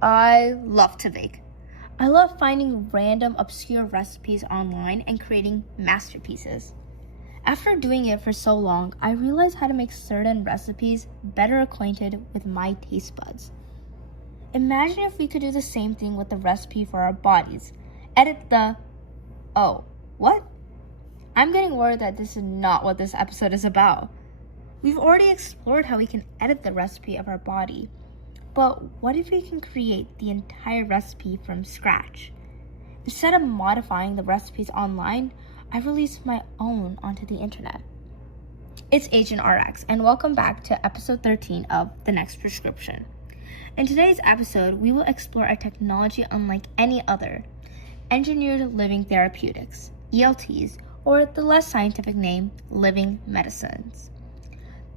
I love to bake. I love finding random obscure recipes online and creating masterpieces. After doing it for so long, I realized how to make certain recipes better acquainted with my taste buds. Imagine if we could do the same thing with the recipe for our bodies. Oh, what? I'm getting worried that this is not what this episode is about. We've already explored how we can edit the recipe of our body. But what if we can create the entire recipe from scratch? Instead of modifying the recipes online, I released my own onto the internet. It's Agent RX, and welcome back to episode 13 of The Next Prescription. In today's episode, we will explore a technology unlike any other, Engineered Living Therapeutics, ELTs, or the less scientific name, Living Medicines.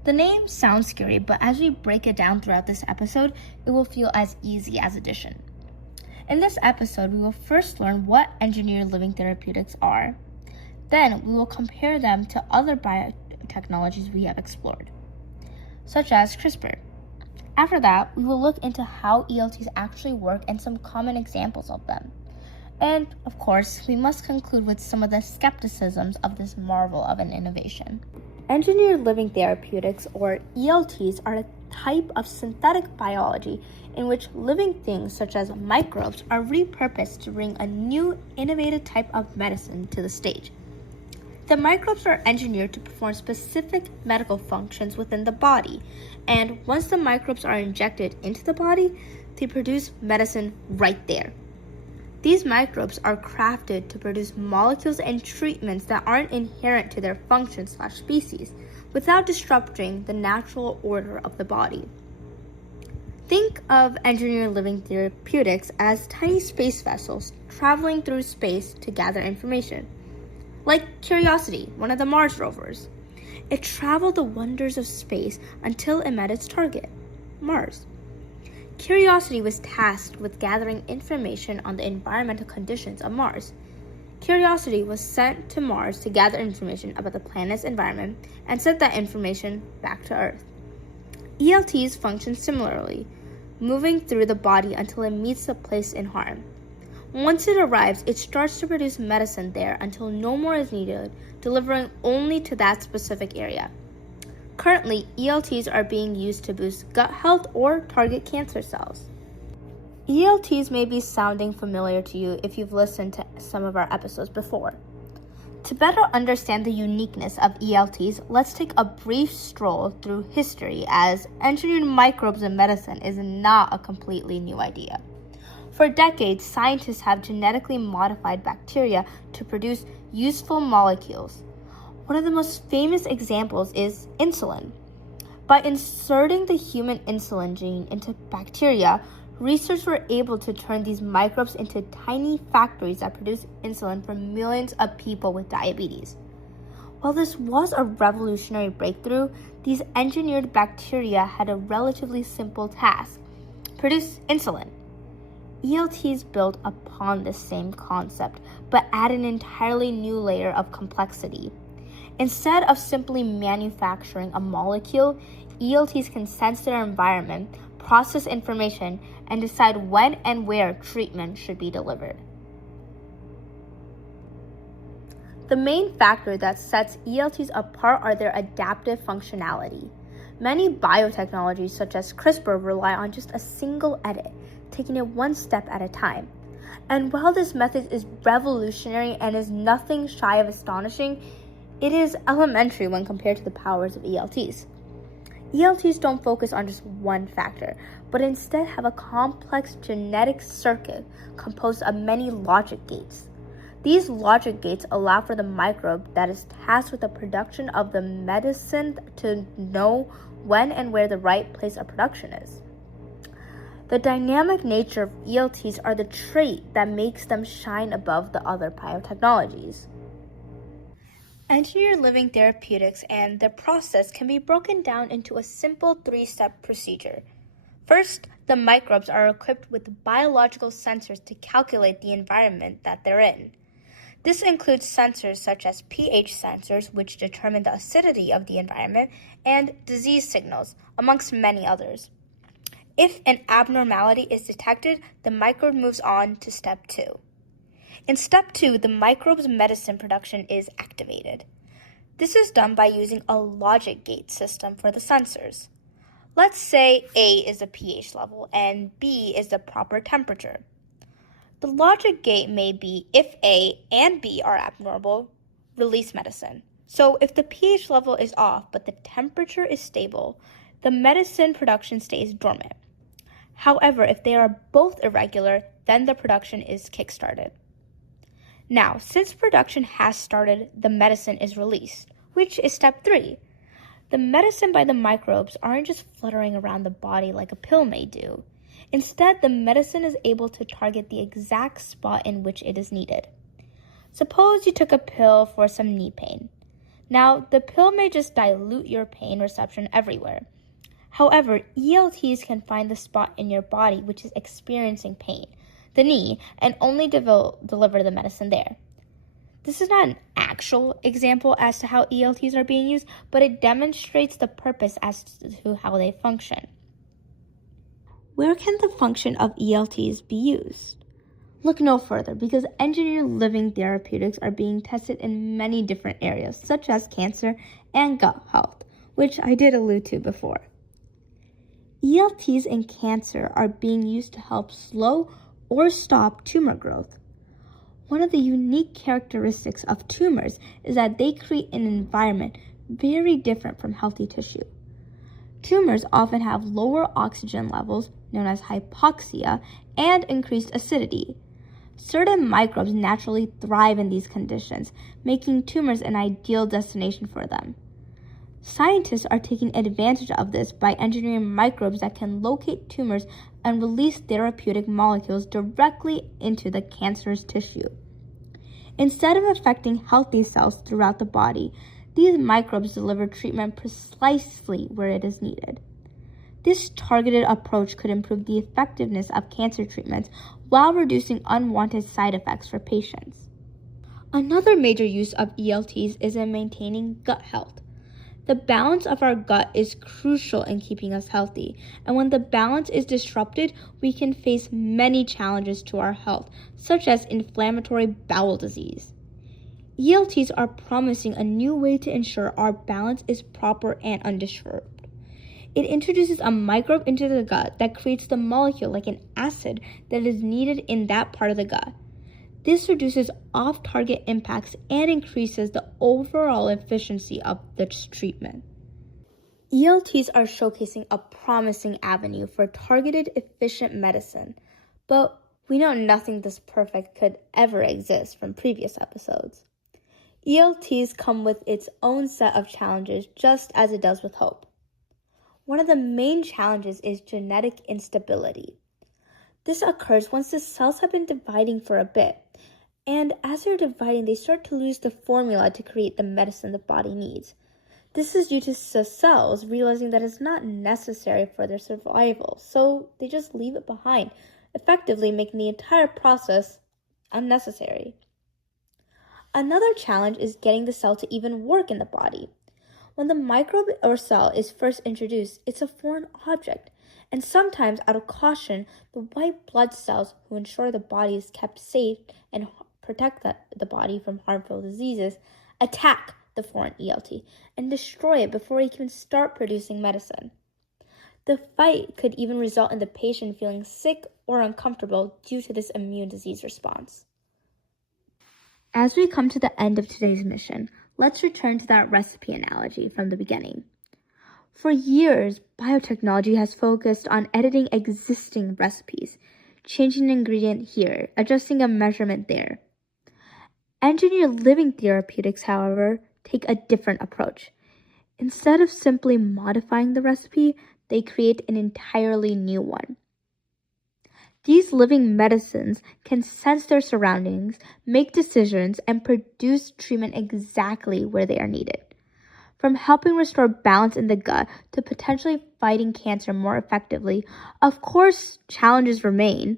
The name sounds scary, but as we break it down throughout this episode, it will feel as easy as addition. In this episode, we will first learn what engineered living therapeutics are. Then, we will compare them to other biotechnologies we have explored, such as CRISPR. After that, we will look into how ELTs actually work and some common examples of them. And, of course, we must conclude with some of the skepticisms of this marvel of an innovation. Engineered living therapeutics, or ELTs, are a type of synthetic biology in which living things such as microbes are repurposed to bring a new, innovative type of medicine to the stage. The microbes are engineered to perform specific medical functions within the body, and once the microbes are injected into the body, they produce medicine right there. These microbes are crafted to produce molecules and treatments that aren't inherent to their function/species without disrupting the natural order of the body. Think of engineered living therapeutics as tiny space vessels traveling through space to gather information. Like Curiosity, one of the Mars rovers. It traveled the wonders of space until it met its target, Mars. Curiosity was tasked with gathering information on the environmental conditions of Mars. Curiosity was sent to Mars to gather information about the planet's environment and sent that information back to Earth. ELTs function similarly, moving through the body until it meets a place in harm. Once it arrives, it starts to produce medicine there until no more is needed, delivering only to that specific area. Currently, ELTs are being used to boost gut health or target cancer cells. ELTs may be sounding familiar to you if you've listened to some of our episodes before. To better understand the uniqueness of ELTs, let's take a brief stroll through history, as engineered microbes in medicine is not a completely new idea. For decades, scientists have genetically modified bacteria to produce useful molecules. One of the most famous examples is insulin. By inserting the human insulin gene into bacteria, researchers were able to turn these microbes into tiny factories that produce insulin for millions of people with diabetes. While this was a revolutionary breakthrough, these engineered bacteria had a relatively simple task: produce insulin. ELTs built upon this same concept, but add an entirely new layer of complexity. Instead of simply manufacturing a molecule, ELTs can sense their environment, process information, and decide when and where treatment should be delivered. The main factor that sets ELTs apart are their adaptive functionality. Many biotechnologies, such as CRISPR, rely on just a single edit, taking it one step at a time. And while this method is revolutionary and is nothing shy of astonishing, it is elementary when compared to the powers of ELTs. ELTs don't focus on just one factor, but instead have a complex genetic circuit composed of many logic gates. These logic gates allow for the microbe that is tasked with the production of the medicine to know when and where the right place of production is. The dynamic nature of ELTs are the trait that makes them shine above the other biotechnologies. Engineered living therapeutics and their process can be broken down into a simple three-step procedure. First, the microbes are equipped with biological sensors to calculate the environment that they're in. This includes sensors such as pH sensors, which determine the acidity of the environment, and disease signals, amongst many others. If an abnormality is detected, the microbe moves on to step 2. In step 2, the microbe's medicine production is activated. This is done by using a logic gate system for the sensors. Let's say A is the pH level and B is the proper temperature. The logic gate may be if A and B are abnormal, release medicine. So if the pH level is off but the temperature is stable, the medicine production stays dormant. However, if they are both irregular, then the production is kickstarted. Now, since production has started, the medicine is released, which is step 3. The medicine by the microbes aren't just fluttering around the body like a pill may do. Instead, the medicine is able to target the exact spot in which it is needed. Suppose you took a pill for some knee pain. Now, the pill may just dilute your pain reception everywhere. However, ELTs can find the spot in your body which is experiencing pain, the knee, and only deliver the medicine there. This is not an actual example as to how ELTs are being used, but it demonstrates the purpose as to how they function. Where can the function of ELTs be used? Look no further, because engineered living therapeutics are being tested in many different areas, such as cancer and gut health, which I did allude to before. ELTs in cancer are being used to help slow or stop tumor growth. One of the unique characteristics of tumors is that they create an environment very different from healthy tissue. Tumors often have lower oxygen levels, known as hypoxia, and increased acidity. Certain microbes naturally thrive in these conditions, making tumors an ideal destination for them. Scientists are taking advantage of this by engineering microbes that can locate tumors and release therapeutic molecules directly into the cancerous tissue. Instead of affecting healthy cells throughout the body, these microbes deliver treatment precisely where it is needed. This targeted approach could improve the effectiveness of cancer treatments while reducing unwanted side effects for patients. Another major use of ELTs is in maintaining gut health. The balance of our gut is crucial in keeping us healthy, and when the balance is disrupted, we can face many challenges to our health, such as inflammatory bowel disease. ELTs are promising a new way to ensure our balance is proper and undisturbed. It introduces a microbe into the gut that creates the molecule like an acid that is needed in that part of the gut. This reduces off-target impacts and increases the overall efficiency of the treatment. ELTs are showcasing a promising avenue for targeted, efficient medicine, but we know nothing this perfect could ever exist from previous episodes. ELTs come with its own set of challenges, just as it does with hope. One of the main challenges is genetic instability. This occurs once the cells have been dividing for a bit, and as they're dividing, they start to lose the formula to create the medicine the body needs. This is due to the cells realizing that it's not necessary for their survival, so they just leave it behind, effectively making the entire process unnecessary. Another challenge is getting the cell to even work in the body. When the microbe or cell is first introduced, it's a foreign object, and sometimes out of caution, the white blood cells who ensure the body is kept safe and protect the body from harmful diseases attack the foreign ELT and destroy it before it can start producing medicine. The fight could even result in the patient feeling sick or uncomfortable due to this immune disease response. As we come to the end of today's mission, let's return to that recipe analogy from the beginning. For years, biotechnology has focused on editing existing recipes, changing an ingredient here, adjusting a measurement there. Engineered living therapeutics, however, take a different approach. Instead of simply modifying the recipe, they create an entirely new one. These living medicines can sense their surroundings, make decisions, and produce treatment exactly where they are needed. From helping restore balance in the gut to potentially fighting cancer more effectively, of course, challenges remain.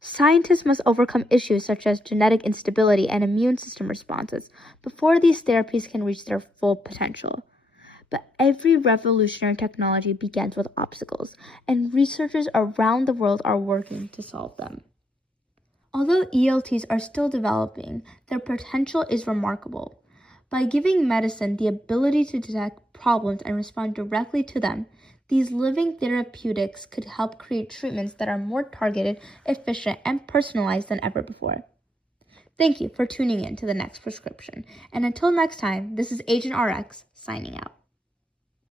Scientists must overcome issues such as genetic instability and immune system responses before these therapies can reach their full potential. But every revolutionary technology begins with obstacles, and researchers around the world are working to solve them. Although ELTs are still developing, their potential is remarkable. By giving medicine the ability to detect problems and respond directly to them, these living therapeutics could help create treatments that are more targeted, efficient, and personalized than ever before. Thank you for tuning in to the next prescription. And until next time, this is Agent RX signing out.